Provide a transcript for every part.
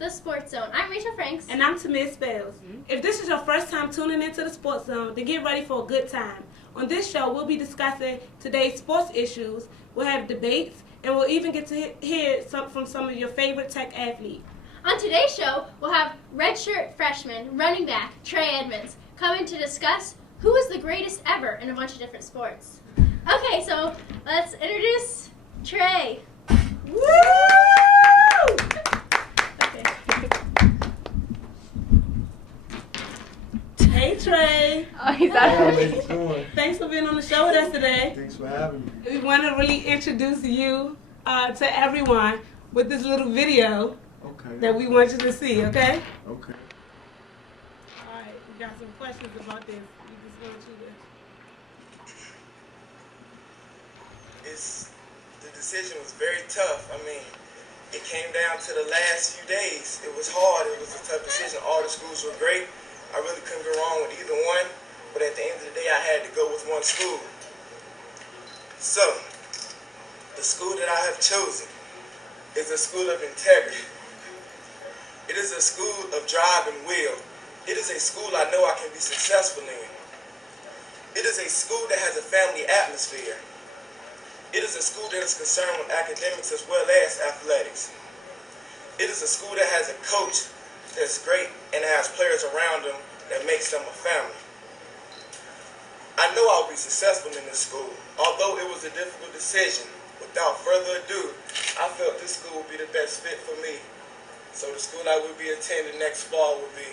The Sports Zone. I'm Rachel Franks. And I'm Tamir Spells. If this is your first time tuning into the Sports Zone, then get ready for a good time. On this show, we'll be discussing today's sports issues, we'll have debates, and we'll even get to hear from some of your favorite Tech athletes. On today's show, we'll have redshirt freshman running back Trey Edmunds coming to discuss who is the greatest ever in a bunch of different sports. Okay, so let's introduce Trey. Woo! Hey Trey. Oh, he's out. How you doing? Thanks for being on the show with us today. Thanks for having me. We want to really introduce you to everyone with this little video that we want you to see, okay? Okay. Alright, we got some questions about this. We just want you to... The decision was very tough. I mean, it came down to the last few days. It was hard. It was a tough decision. All the schools were great. I really couldn't go wrong with either one. But at the end of the day, I had to go with one school. So, the school that I have chosen is a school of integrity. It is a school of drive and will. It is a school I know I can be successful in. It is a school that has a family atmosphere. It is a school that is concerned with academics as well as athletics. It is a school that has a coach that's great and has players around them that makes them a family. I know I'll be successful in this school. Although it was a difficult decision, without further ado, I felt this school would be the best fit for me. So the school I will be attending next fall will be...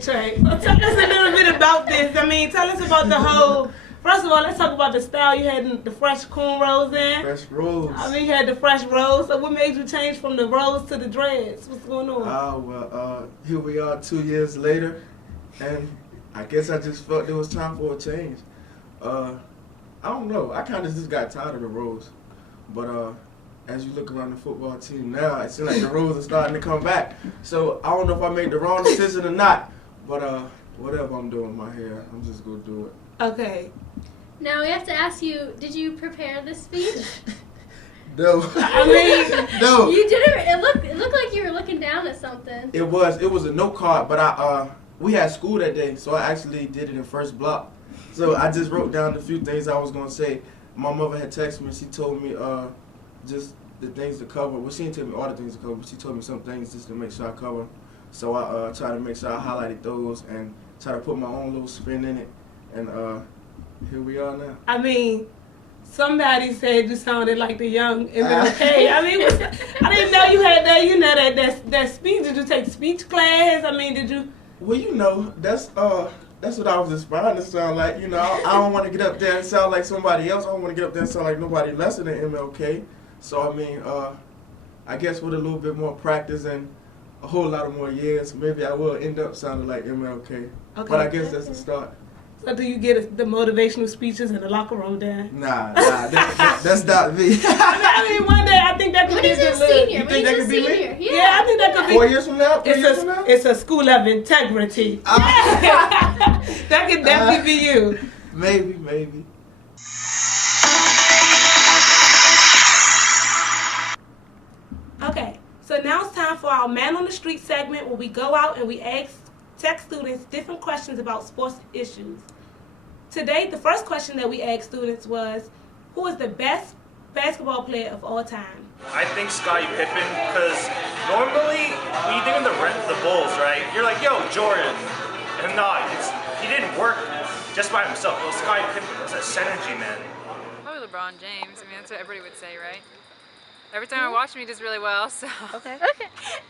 Trey, well, tell us a little bit about this. I mean, tell us about the whole... First of all, let's talk about the style you had the fresh cornrows in. Fresh rolls. I mean, you had the fresh rolls. So what made you change from the rolls to the dreads? What's going on? Here we are 2 years later, and I guess I just felt there was time for a change. I don't know. I kind of just got tired of the rolls. But as you look around the football team now, it seems like the rolls are starting to come back. So I don't know if I made the wrong decision or not. But whatever I'm doing with my hair, I'm just going to do it. Okay. Now we have to ask you, did you prepare this speech? No. I mean, no. You didn't. It looked like you were looking down at something. It was a note card, but we had school that day, so I actually did it in first block. So I just wrote down a few things I was gonna say. My mother had texted me. She told me just the things to cover. Well, she didn't tell me all the things to cover, but she told me some things just to make sure I cover. So I tried to make sure I highlighted those and try to put my own little spin in it. And here we are now. I mean, somebody said you sounded like the young MLK. I mean, I didn't know you had that. You know that speech. Did you take speech class? I mean, did you? Well, you know, that's what I was aspiring to sound like. You know, I don't want to get up there and sound like somebody else. I don't want to get up there and sound like nobody lesser than MLK. So I mean, I guess with a little bit more practice and a whole lot of more years, maybe I will end up sounding like MLK. Okay. But I guess that's the start. So do you get the motivational speeches in the locker room then? Nah, that's not me. I mean, one day I think that could When be a he's a good look. senior, You when think he's that a could be me? senior. Yeah, I think that could be. 4 years from now? 3 years from now? It's a school of integrity. That could definitely be you. Maybe. Okay, so now it's time for our Man on the Street segment where we go out and we ask Tech students different questions about sports issues. Today, the first question that we asked students was, who is the best basketball player of all time? I think Scottie Pippen, because normally when you think of the Bulls, right, you're like, yo, Jordan. And he didn't work just by himself. It was Scottie Pippen. It was that synergy, man. Probably LeBron James. I mean, that's what everybody would say, right? Every time I watch him, he does really well, so. Okay.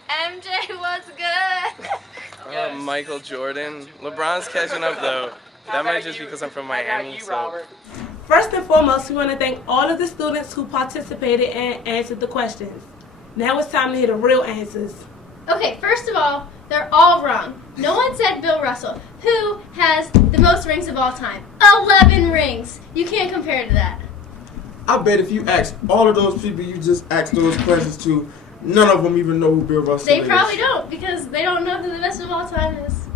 MJ, what's good? Michael Jordan. LeBron's catching up though. That might just be because I'm from Miami. So. First and foremost, we want to thank all of the students who participated and answered the questions. Now it's time to hear the real answers. Okay, first of all, they're all wrong. No one said Bill Russell, who has the most rings of all time. 11 rings. You can't compare to that. I bet if you ask all of those people you just asked those questions to, none of them even know who Bill Russell is. They probably don't, because they don't know who the best of all time is.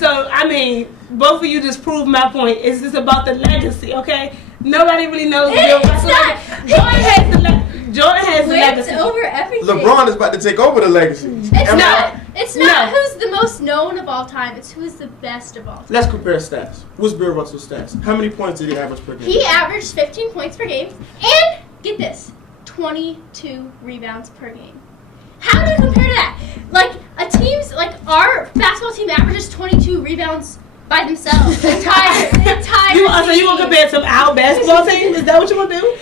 So, I mean, both of you just proved my point. It's just about the legacy, okay? Nobody really knows Bill Russell. Jordan has the legacy. over everything. LeBron is about to take over the legacy. It's not who's the most known of all time. It's who's the best of all time. Let's compare stats. What's Bill Russell's stats? How many points did he average per game? He averaged 15 points per game, and get this, 22 rebounds per game. How do you compare to that? Like our basketball team averages 22 rebounds by themselves. The entire So you gonna compare to our basketball team? Is that what you gonna do?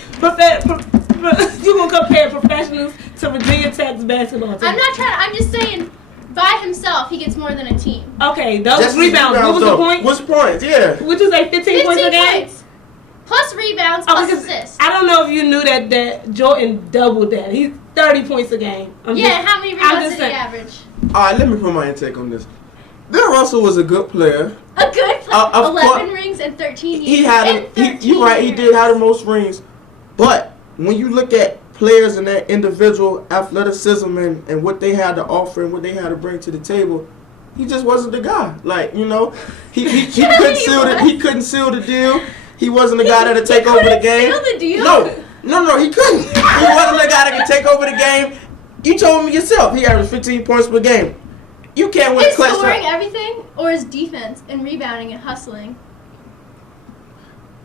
You gonna compare professionals to Virginia Tech's basketball team? I'm just saying, by himself, he gets more than a team. Okay, those rebounds. What was the point? What's the point? Yeah. Would you say 15 points a game? Points. Plus rebounds, plus assists. I don't know if you knew that Jordan doubled that. He's 30 points a game. How many rebounds did he average? All right, let me put my intake on this. Bill Russell was a good player. A good player. 11 course, rings in 13 years. You're right. He did have the most rings, but when you look at players and their individual athleticism and what they had to offer and what they had to bring to the table, he just wasn't the guy. Like, you know, he couldn't seal the deal. He wasn't the guy that'd take over the game. Seal the deal? No, he couldn't. He wasn't the guy that could take over the game. You told me yourself he averaged 15 points per game. You can't win clutch. Is scoring everything, or is defense and rebounding and hustling?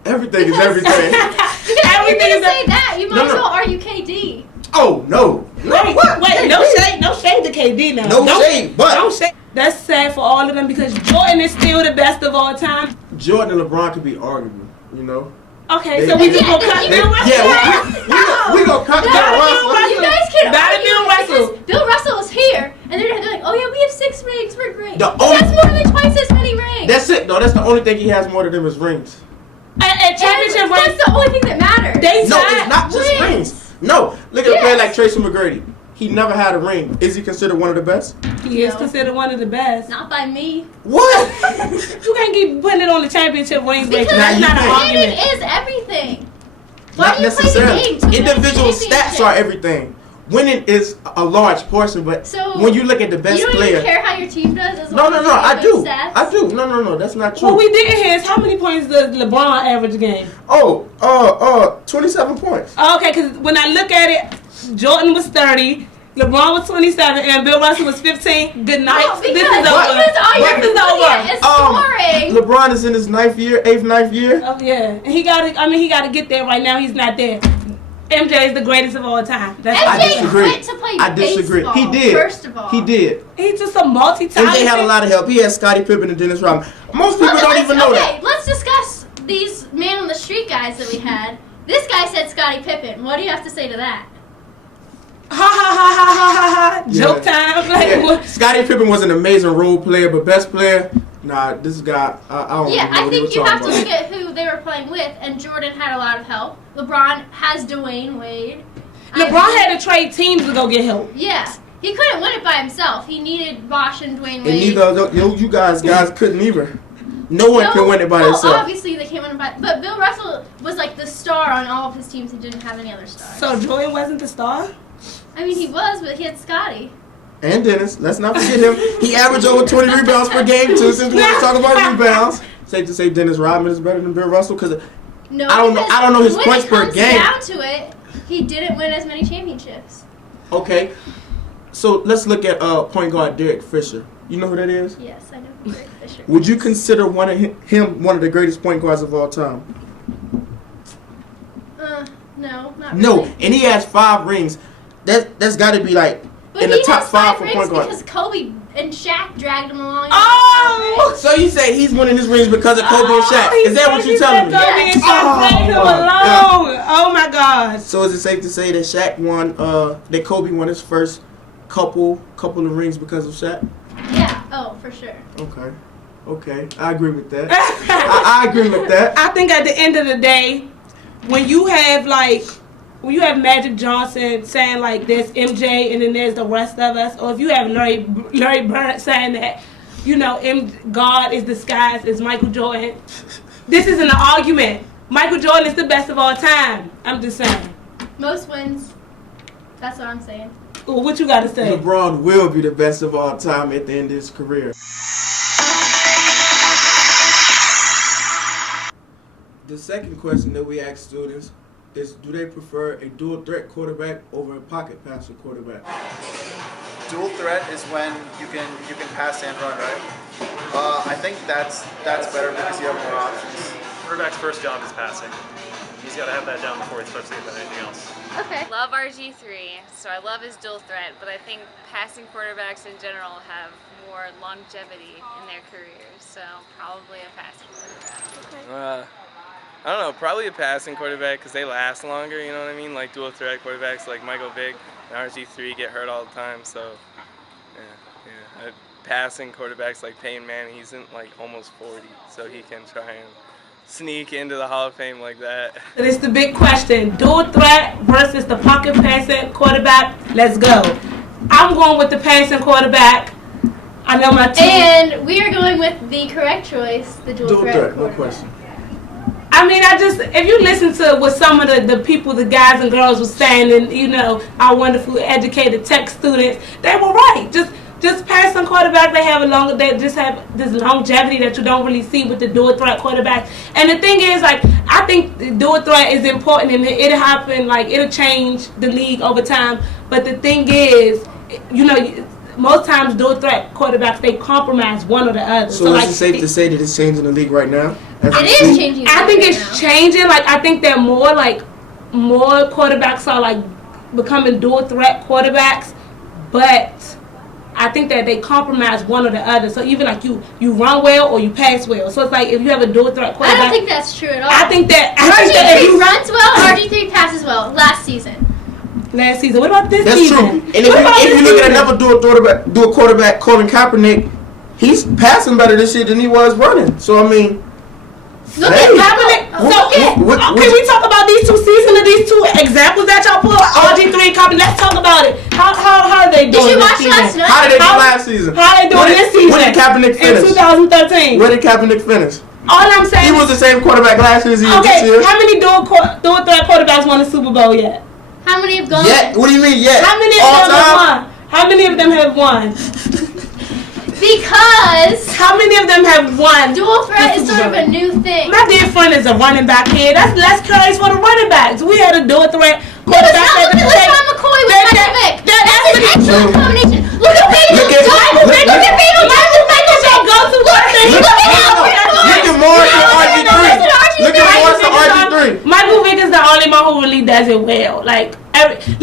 Everything is everything. Everything is that. You might as well argue KD. Oh no! Wait, no shade to KD now. No shade, but don't shade. That's sad for all of them because Jordan is still the best of all time. Jordan and LeBron could be arguable, you know. Okay, so we just gonna cut Bill Russell. Yeah, we gonna cut Bill Russell. You guys can argue Bill Russell. because Bill Russell is here, and they're like, oh yeah, we have 6 rings, we're great. That's more than twice as many rings. That's it, though. That's the only thing he has more than them is rings. And championship rings. That's the only thing that matters. No, it's not just rings. No, look at a player like Tracy McGrady. He never had a ring. Is he considered one of the best? He is considered one of the best. Not by me. What? You can't keep putting it on the championship rings. Because That's not an argument. winning is everything. Why Not do you necessarily. play the game to win Individual a stats championship? are everything. Winning is a large portion, but So, when you look at the best you don't player, even care how your team does as no, long as you I get do. good stats? I do. No, that's not true. What we didn't hear is how many points does LeBron average a game? 27 points. Okay, because when I look at it, Jordan was 30, LeBron was 27, and Bill Russell was 15. Good night. No, This is because over. this is scoring. LeBron is in his 9th year. Oh yeah, and he got to get there right now. He's not there. MJ is the greatest of all time. I disagree. Quit to play I disagree. baseball, He did. First of all, He did. He's just a multi-talented. MJ had a lot of help. He had Scottie Pippen and Dennis Rodman. Most people don't even know that. Okay, let's discuss these man on the street guys that we had. This guy said Scottie Pippen. What do you have to say to that? Ha ha ha ha ha ha ha. Joke time. Like, what? Scottie Pippen was an amazing role player, but best player, nah, this guy, I don't know I what think you talking have to about. look at who they were playing with, and Jordan had a lot of help. LeBron has Dwayne Wade. LeBron had to trade teams to go get help. Yeah. He couldn't win it by himself. He needed Bosh and Dwayne Wade. And neither of you guys couldn't either. No one can win it by themselves. Obviously they can't win it by. But Bill Russell was like the star on all of his teams. He didn't have any other stars. So Jordan wasn't the star? I mean, he was, but he had Scotty. And Dennis, let's not forget him. He averaged over 20 rebounds per game too. Since we want to talk about rebounds, safe to say Dennis Rodman is better than Bill Russell because No, I don't know his when points it per comes game. down to it, he didn't win as many championships. Okay, so let's look at point guard Derek Fisher. You know who that is? Yes, I know who Derek Fisher is. Would you consider one of the greatest point guards of all time? No, not really. No, and he has 5 rings. That's got to be like But in he the top has 5 for rings point guard. because Kobe and Shaq dragged him along. Oh! So you say he's winning his rings because of Kobe and Shaq? Is that what you're telling me? Leave him Oh, alone. Oh my God. So is it safe to say that Shaq won? That Kobe won his first couple of rings because of Shaq? Yeah. Oh, for sure. Okay. I agree with that. I agree with that. I think at the end of the day, when you have Magic Johnson saying like there's MJ and then there's the rest of us, or if you have Larry Bird saying that, you know, God is disguised as Michael Jordan, this isn't an argument. Michael Jordan is the best of all time. I'm just saying. Most wins. That's what I'm saying. Well, what you got to say? LeBron will be the best of all time at the end of his career. The second question that we ask students is, do they prefer a dual threat quarterback over a pocket passer quarterback? Dual threat is when you can pass and run, right? I think that's better because you have more options. Quarterback's first job is passing. He's got to have that down before he starts thinking about anything else. Okay. Love RG3, so I love his dual threat, but I think passing quarterbacks in general have more longevity in their careers, so probably a passing quarterback. I don't know, probably a passing quarterback because they last longer, you know what I mean? Like dual threat quarterbacks like Michael Vick and RG3 get hurt all the time, so yeah. Passing quarterbacks like Peyton Manning, he's in like almost 40, so he can try and sneak into the Hall of Fame like that. It's the big question. Dual threat versus the pocket passing quarterback. Let's go. I'm going with the passing quarterback. I know my team. And we are going with the correct choice, the dual threat No quarterback. question. I mean, if you listen to what some of the people, the guys and girls were saying, and our wonderful educated tech students, they were right. Just passing quarterbacks, they just have this longevity that you don't really see with the dual threat quarterbacks. And the thing is, I think the dual threat is important, and it'll happen, it'll change the league over time. But the thing is, most times dual threat quarterbacks, they compromise one or the other. So is it safe to say that it's changing the league right now? It is changing. I think it's changing. I think that more quarterbacks are becoming dual threat quarterbacks, but I think that they compromise one or the other. So even you run well or you pass well. So it's if you have a dual threat quarterback. I don't think that's true at all. I think that RG3 runs well, RG3 passes well last season. What about this That's season? true. And if you look at another dual quarterback, Colin Kaepernick, he's passing better this year than he was running. So I mean, Look at Kaepernick. Can we talk about these two seasons of these two examples that y'all pulled? RG3 and Kaepernick. Let's talk about it. How are they doing? Did you watch last night? How did they do last season? How are they doing this season? When did Kaepernick finish? In 2013. Where did Kaepernick finish? All I'm saying. He was the same quarterback last year as he is this year. How many dual threat quarterbacks won the Super Bowl yet? How many have gone? Yet? What do you mean yet? How many of them have won? How many of them have won? Because how many of them have won? Dual threat is sort of a new thing. My dear friend is a running back here. That's less curious for the running backs. We had a dual threat quarterback. Look at LaShawn McCoy with Michael Vick. That's an excellent combination. Look at Michael Vick. Look at Michael Vick. Go to what? Look at Morris and RG3. Look at Morris and RG3. Michael Vick is the only one who really does it well. Look at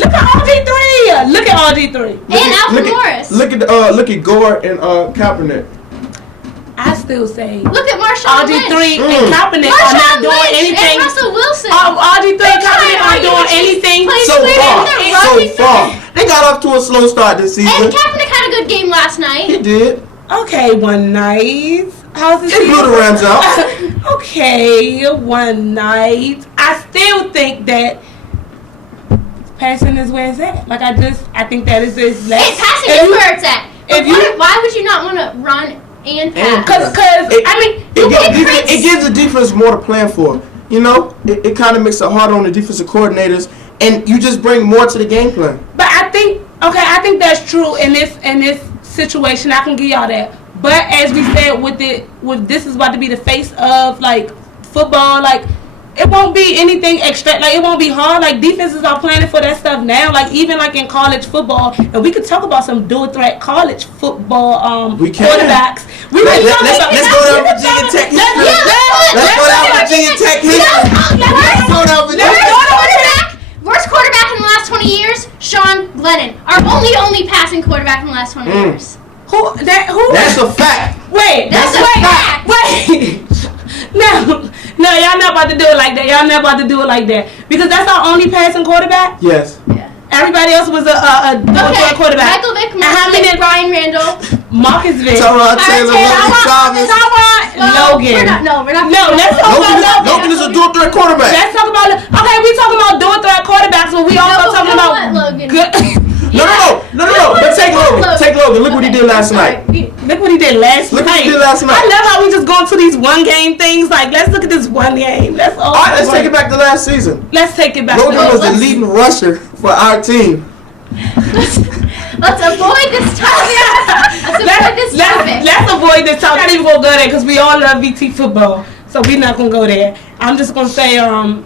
RG3. Look at RG3. And Alfred Morris. Look at Gore and Kaepernick. I still say look at Marshawn RG3 and Kaepernick are not doing anything. And Russell Wilson. RG3 and Kaepernick aren't doing anything so far. They got off to a slow start this season. And Kaepernick had a good game last night. He did. Okay, one night. How's this? They blew the Rams out. Okay, one night. I still think that passing is where it's at. I think that is less. Hey, passing is where it's at. Why would you not want to run and pass? Because it gives the defense more to plan for. It kind of makes it harder on the defensive coordinators, and you just bring more to the game plan. But I think that's true in this situation. I can give y'all that. But as we said, with this is about to be the face of football. It won't be anything extra. It won't be hard. Defenses are planning for that stuff now. Even in college football, and we could talk about some dual threat college football quarterbacks. Let's go down Virginia Tech history. Let's go down Virginia Tech history. Let's go down Virginia Tech. Worst quarterback in the last 20 years, Sean Glennon. Our only passing quarterback in the last 20 years. Who? That's a fact. Wait, that's a fact. Wait. No, y'all not about to do it like that. Y'all not about to do it like that. Because that's our only passing quarterback? Yes. Yeah. Everybody else was a quarterback. Michael Vick, Ryan Randall. Marcus Vick. Taylor, Logan Thomas. Logan. We're not. No, let's talk about Logan. Logan is a dual threat quarterback. Let's talk about we talking about dual threat quarterbacks, but we also talking about Logan. Good. No. But take Logan. Take Logan. Look what he did last night. Look what he did last night. Look what he did last night. I love how we just going to these one game things. Let's look at this one game. All right, let's take it back to last season. Let's take it back. Logan was the leading rusher for our team. Let's avoid this topic. Let's avoid this topic. Let's avoid this topic. I'm not even going to go there because we all love VT football. So we're not gonna go there. I'm just gonna say that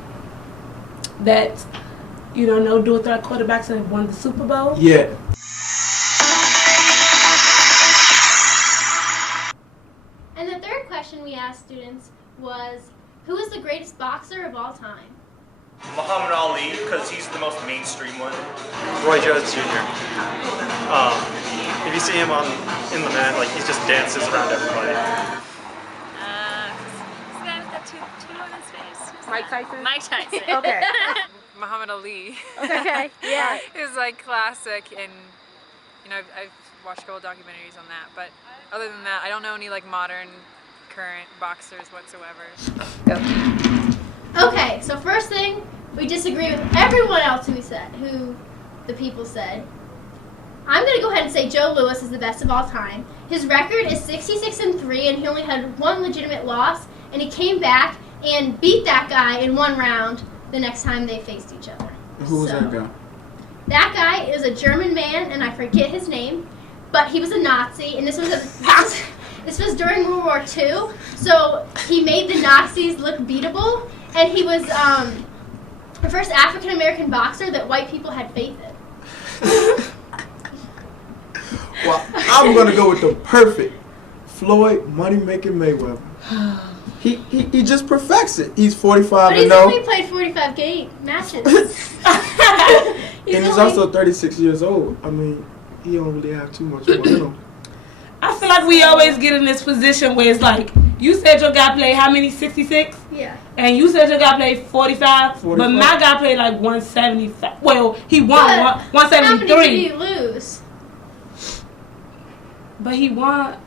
no dual threat quarterbacks have won the Super Bowl. Yeah. And the third question we asked students was, who is the greatest boxer of all time? Muhammad Ali, because he's the most mainstream one. Roy Jones Jr. If you see him in the mat, like he just dances around everybody. This guy with that two on his face. Mike Tyson? Mike Tyson. Okay. Muhammad Ali. Okay, yeah. It was like classic, and I've watched a couple documentaries on that. But other than that, I don't know any like modern, current boxers whatsoever. Okay, so first thing, we disagree with everyone else who the people said. I'm going to go ahead and say Joe Louis is the best of all time. His record is 66-3, and he only had one legitimate loss, and he came back and beat that guy in one round the next time they faced each other. Who was that guy? That guy is a German man, and I forget his name, but he was a Nazi, and this was during World War II, so he made the Nazis look beatable, and he was the first African-American boxer that white people had faith in. Well, I'm gonna go with the perfect Floyd Money-Making Mayweather. He just perfects it. He's 45 But he's and only played 45 matches. and he's also 36 years old. I mean, he don't really have too much more in him. I feel like we always get in this position where it's like, you said your guy played how many, 66? Yeah. And you said your guy played 45, but my guy played like 175. Well, he won 173. How many did he lose? But he won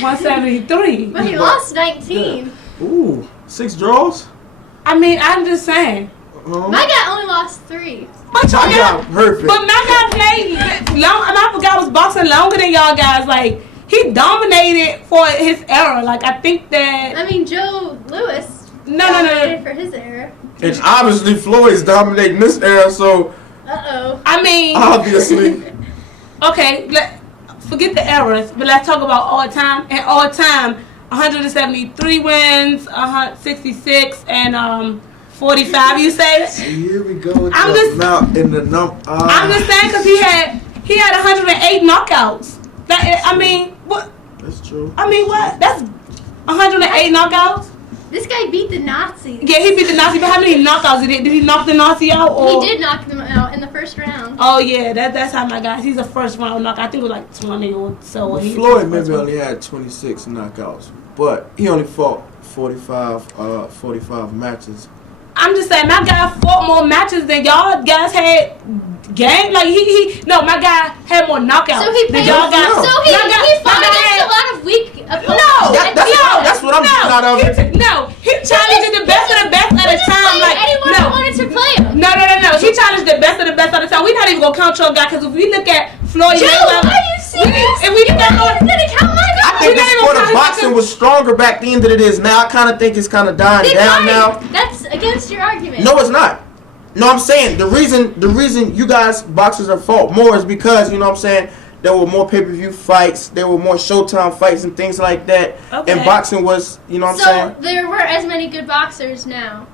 173. But he lost 19. Yeah. Ooh, 6 draws? I mean, I'm just saying. My guy only lost 3. But My guy perfect. But my guy played long. My guy was boxing longer than y'all guys. Like, he dominated for his era. Like, I think that. I mean, Joe Louis No. for his era. And obviously Floyd's dominating this era, so. Uh-oh. I mean. Obviously. Okay, forget the eras, but let's talk about all time. And all time, 173 wins, 66, and 45. You say? Here we go. I'm just saying because he had 108 knockouts. I mean, what? That's true. I mean, what? That's 108 knockouts. This guy beat the Nazis. Yeah, he beat the Nazi, but how many knockouts did he? Did he knock the Nazi out? Or? He did knock them out in the first round. Oh yeah, that's how my guy. He's a first round knockout. I think it was like 20 or so. Well, Floyd maybe only had 26 knockouts, but he only fought 45 matches. I'm just saying, my guy fought more matches than y'all guys had. Game like my guy had more knockouts. So he played. Y'all guys, so he fought against a lot of weak opponents. That's what I'm getting out of it. He challenged the best of the best at a time. Like anyone who wanted to play him. No. He challenged the best of the best at a time. We're not even gonna count your guy because if we look at Floyd Mayweather, are you serious? If we look at Floyd, gonna count my guy. I think the sport of boxing was stronger back then than it is now. I kind of think it's kind of dying down now. That's against your argument. No, it's not. No, I'm saying the reason you guys boxers are fought more is because, you know what I'm saying, there were more pay-per-view fights, there were more Showtime fights and things like that. Okay. And boxing was, you know what I'm saying? So there were as many good boxers now.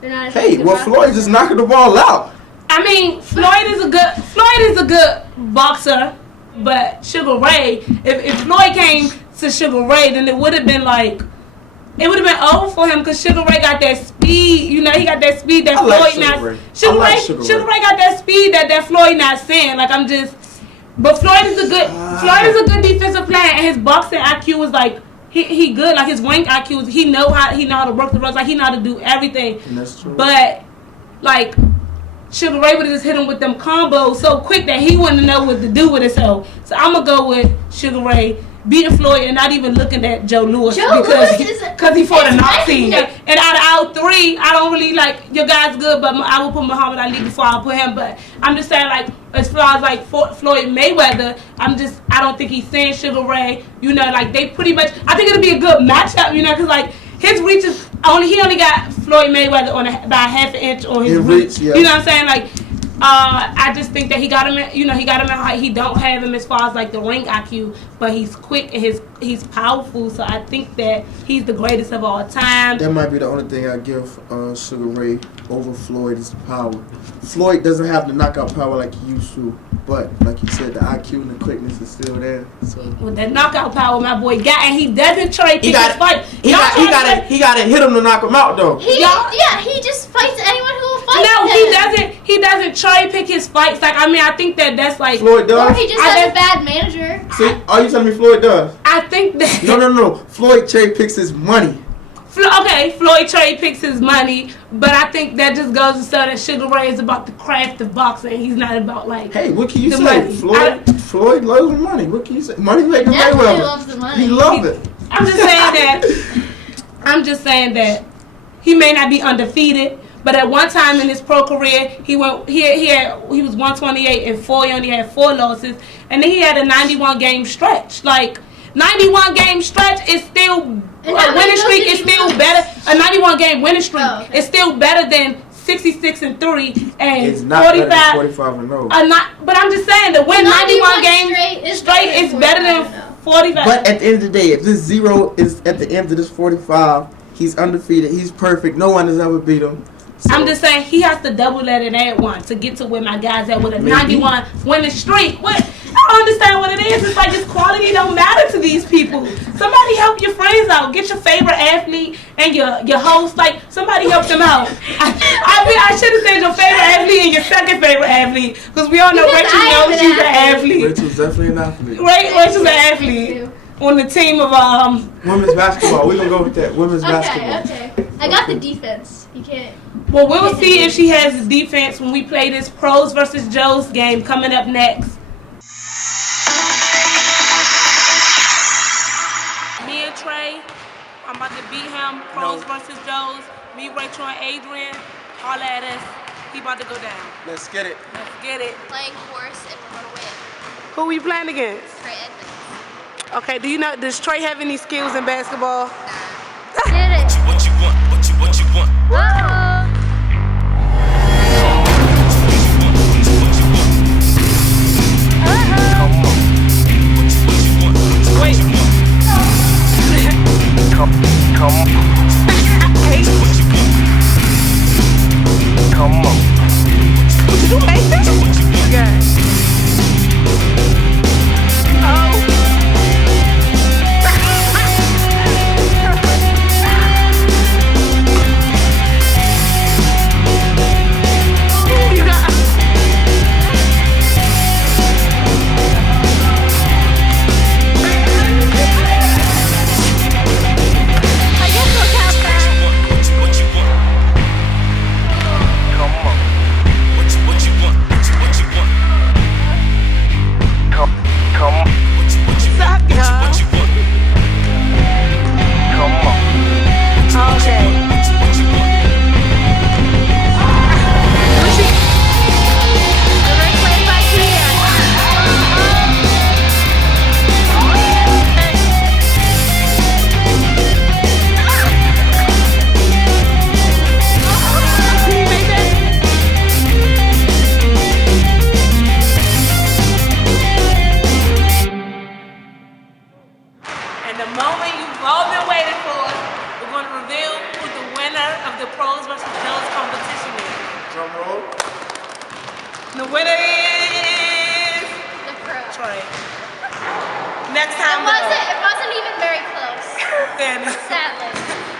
They're not as many good boxers. Floyd just knocking the ball out. I mean, Floyd is a good boxer, but Sugar Ray, if Floyd came to Sugar Ray, then it would have been like, it would have been over for him because Sugar Ray got that speed. You know, he got that speed that Floyd not. Sugar Ray got that speed that Floyd not seeing. Like but Floyd is a good defensive player, and his boxing IQ was like he good. Like his ring IQ he know how to work the ropes. Like he know how to do everything. And that's true. But like Sugar Ray would have just hit him with them combos so quick that he wouldn't know what to do with himself. So I'm gonna go with Sugar Ray beating Floyd and not even looking at Joe Louis because he fought a Nazi. And out of our 3, I don't really like your guy's good, but I will put Muhammad Ali before I put him. But I'm just saying, like as far as like Floyd Mayweather, I don't think he's saying Sugar Ray. You know, like they pretty much. I think it'll be a good matchup. You know, because like his reach is he only got Floyd Mayweather by half an inch on his reach. Yeah. You know what I'm saying? Like I just think that he got him. He got him out. He don't have him as far as like the ring IQ, but he's quick and he's powerful. So I think that he's the greatest of all time. That might be the only thing I give Sugar Ray over Floyd is the power. Floyd doesn't have the knockout power like he used to, but like you said, the IQ and the quickness is still there. So with that knockout power, my boy got, and he doesn't trade his fight. He got to hit him to knock him out though. He just fights anyone who will fight. No, him. he doesn't cherry pick his fights. Like, I mean, I think that's like Floyd does. Or he just has a bad manager. See, are you telling me Floyd does? I think that No. Floyd cherry picks his money. Okay, Floyd cherry picks his money, but I think that just goes to show that Sugar Ray is about the craft of boxing. He's not about like. Hey, what can you the say? money. Floyd loves the money. What can you say? Money making Definitely Mayweather. loves the money. He loves it. I'm just saying that he may not be undefeated, but at one time in his pro career, he was 128 and 4. He only had 4 losses, and then he had a 91 game stretch. Like 91 game stretch is still a winning streak is still better. A 91 game winning streak is still better than 66-3 and it's not 45. 45-0. But I'm just saying to win 91 games straight is better than 45. But at the end of the day, if this 0 is at the end of this 45, he's undefeated. He's perfect. No one has ever beat him. So, I'm just saying he has to double that and add 1 to get to where my guys at with a 91 winning streak. What? I don't understand what it is. It's like this quality don't matter to these people. Somebody help your friends out. Get your favorite athlete and your host. Like, somebody help them out. I should have said your favorite athlete and your second favorite athlete, because we all know Rachel knows she's an athlete. Rachel's definitely an athlete. Rachel's an athlete on the team of women's basketball. We're gonna go with that. Women's basketball. Okay. I got the defense. You can't. Well, we'll see if she has the defense when we play this Pros versus Joes game coming up next. Me and Trey, I'm about to beat him. Pros versus Joes. Me, Rachel, and Adrian. Holla at us. He about to go down. Let's get it. Let's get it. Playing horse and we're gonna win. Who we playing against? Trey Edmunds. Okay, does Trey have any skills in basketball? Get it. What you want? What you want? Wait. Come on. Did you make this? Yeah.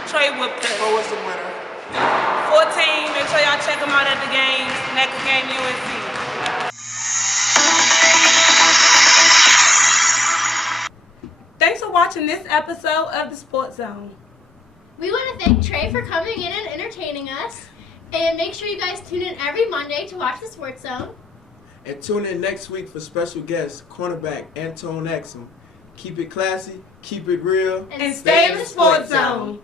Trey whooped us. Who was the winner? 14. Make sure y'all check them out at the games. Next game, UNC. Thanks for watching this episode of the Sports Zone. We want to thank Trey for coming in and entertaining us. And make sure you guys tune in every Monday to watch the Sports Zone. And tune in next week for special guest, cornerback Antone Exum. Keep it classy, keep it real, and stay in the Sports Zone.